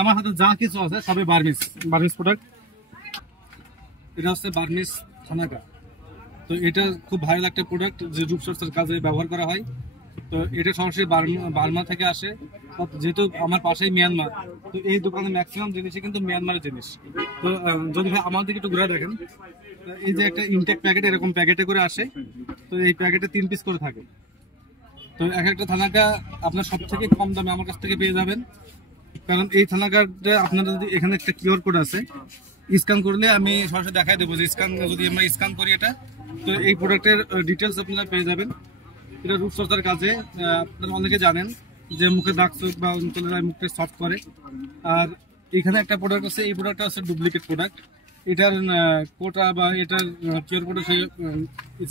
আমার হাতে যা কিছু আছে সবই বার্মিস প্রোডাক্ট। এটা হচ্ছে বার্মিস থানাকা। তো এটা খুব ভালো একটা প্রোডাক্ট যে রূপচর্চার কাজে ব্যবহার করা হয়। তো এটা সরাসরি বার্মা থেকে আসে, যেহেতু আমার পাশেই মিয়ানমার, তো এই দোকানে ম্যাক্সিমাম জিনিসই কিন্তু মিয়ানমারের জিনিস। তো যদি আমার দিকে একটু ঘুরে দেখেন, এই যে একটা ইনটেক প্যাকেট এরকম প্যাকেটে করে আসে। তো এই প্যাকেটে 3 পিস করে থাকে। তো এক একটা থানাকা আপনার সব থেকে কম দামে আমার কাছ থেকে পেয়ে যাবেন। কারণ এই থানাকাটা আপনারা যদি এখানে একটা কিউআর কোড আছে, স্ক্যান করলে আমি সরাসরি দেখাই দেবো যে যদি আমরা স্ক্যান করি এটা, তো এই প্রোডাক্টের ডিটেলস আপনারা পেয়ে যাবেন। এটা রূপচর্চার কাজে আপনারা অনেকে জানেন যে মুখে দাগ চোখ বা অঞ্চলের মুখটা সফট করে। আর এখানে একটা প্রোডাক্ট আছে, এই প্রোডাক্টটা হচ্ছে ডুপ্লিকেট প্রোডাক্ট। এটার কোটা বা এটার কিউআর কোডে সেই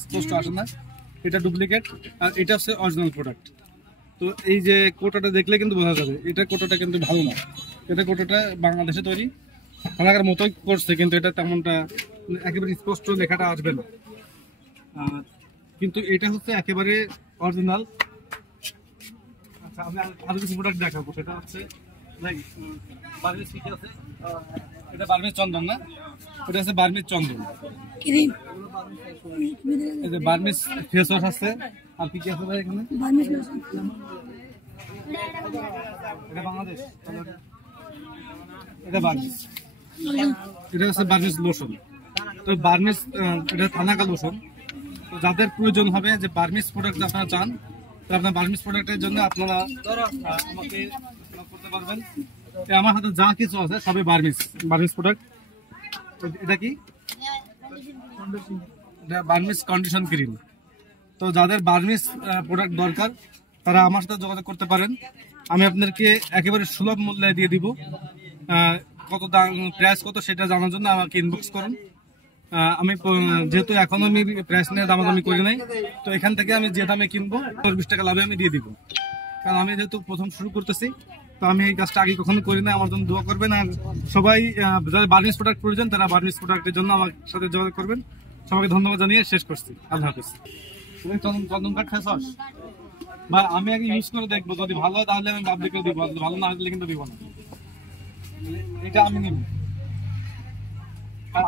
স্পষ্ট আসে না, এটা ডুপ্লিকেট। আর এটা হচ্ছে অরিজিনাল প্রোডাক্ট। তো এই যে কোটাটা দেখলে কিন্তু বোঝা যাবে এটা কোটাটা কিন্তু ভালো না। এটা কোটাটা বাংলাদেশে তৈরি, থানাকার মতোই করছে, কিন্তু এটা তেমনটা একেবারে স্পষ্ট লেখাটা আসবে না। কিন্তু এটা হচ্ছে একেবারে অরিজিনাল। আচ্ছা, আমি আরো কিছু প্রোডাক্ট দেখাবো। সেটা হচ্ছে বার্মিস কি আছে, এটা বার্মিস চন্দন না, এটা হচ্ছে বার্মিস চন্দন। এই যে বার্মিস ফেস ওয়াশ আছে। আর কি কি আছে ভাই এখানে? এটা বাংলাদেশ, এটা বার্মিস, এটা হচ্ছে বার্মিস লোশন। তো বার্মিস এটা থানাকা লোশন। তো যাদের প্রয়োজন হবে যে বার্মিস প্রোডাক্ট আপনারা চান, তো আপনার বার্মিস প্রোডাক্টের জন্য আপনারা আমাকে করতে পারবেন। আমার হাতে যা কিছু আছে সবই বার্মিস প্রোডাক্ট। এটা কি? Burmese condition cream. তো যাদের বার্মিস প্রোডাক্ট দরকার তারা আমার সাথে যোগাযোগ করতে পারেন। আমি আপনাদেরকে একেবারে সুলভ মূল্যে দিয়ে দিব। কত দাম, প্রাইস কত সেটা জানার জন্য আমাকে ইনবক্স করুন। আমি যেহেতু এখনো আমি প্রাইস নিয়ে দামাদামি করি নাই, তো এখান থেকে আমি যে দামে কিনবো 20 টাকা লাভে আমি দিয়ে দিব। কারণ আমি যেহেতু প্রথম শুরু করতেছি, তো আমি এই কাজটা আগে কখনো করি না। আমার জন্য দোয়া করবেন। আর সবাই যারা বার্মিস প্রোডাক্ট প্রয়োজন তারা বার্মিস প্রোডাক্টের জন্য আমার সাথে যোগাযোগ করবেন। সবাইকে ধন্যবাদ জানিয়ে শেষ করছি। আল্লাহ হাফেজ। চন্দন কাঠ ফেস ওয়াশ ভাই আমি আগে ইউজ করে দেখবো, যদি ভালো হয় তাহলে আমি পাবলিকে দিব, ভালো না হলে কিন্তু দিব না। এটা আমি নিব,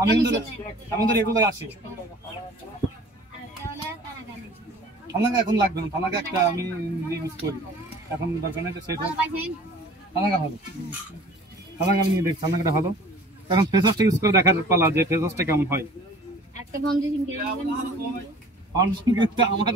আমি কিন্তু রেগুলার আসি। থানাকা এখন লাগবে না, থানাকা একটা আমি ইউজ করি এখন, দরকার নেই। সেটা থানাকা ভালো, থানাকা আমি নিয়ে দেখছি, থানাকাটা ভালো। এখন ফেস ওয়াশটা ইউজ করে দেখার পালা যে ফেস ওয়াশটা কেমন হয়। ফাউন্ডেশন কিন্তু আমার